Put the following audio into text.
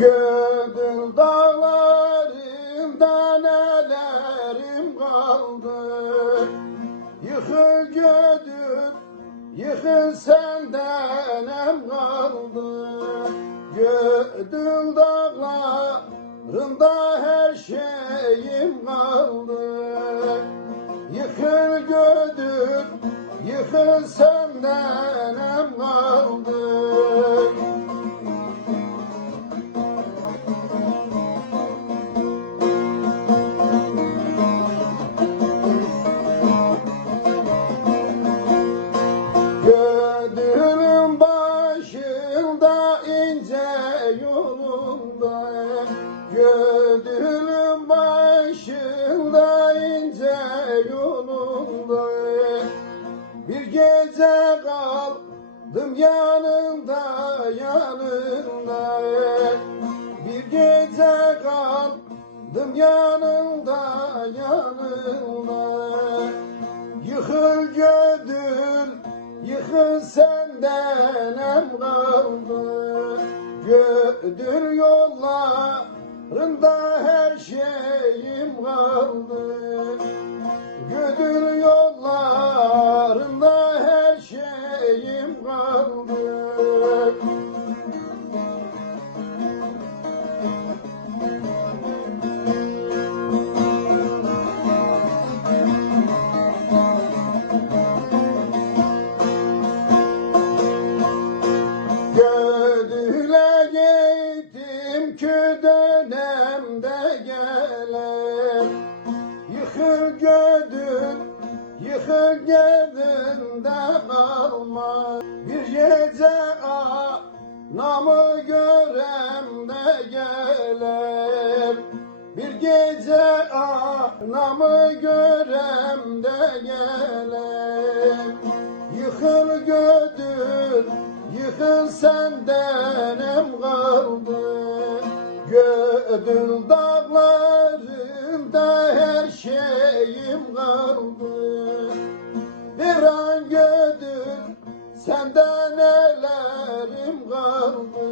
Gödül dağlarımda nelerim kaldı? Yıkıl gödül, yıkıl senden em kaldı. Gödül dağlarımda her şeyim kaldı. Yıkıl gödül, yıkıl senden em kaldı ince yolunda Gödülün başında ince yolunda Bir gece kaldım yanında yanında Bir gece kaldım yanında yanında Yıkıl gödül, yıkıl senden em kaldı Gödül yollarında her şeyim kaldı. Gödül gittim ki dönemde gelen. Yıkıl gödül, yıkıl gedinde kalma Bir gece anamı göremde gelen. Bir gece anamı göremde gelen. Yıkıl gödül, yıkıl senden em kaldı bütün dağlarımda her şeyim kaldı. Bir an gördüm senden ellerim kaldı.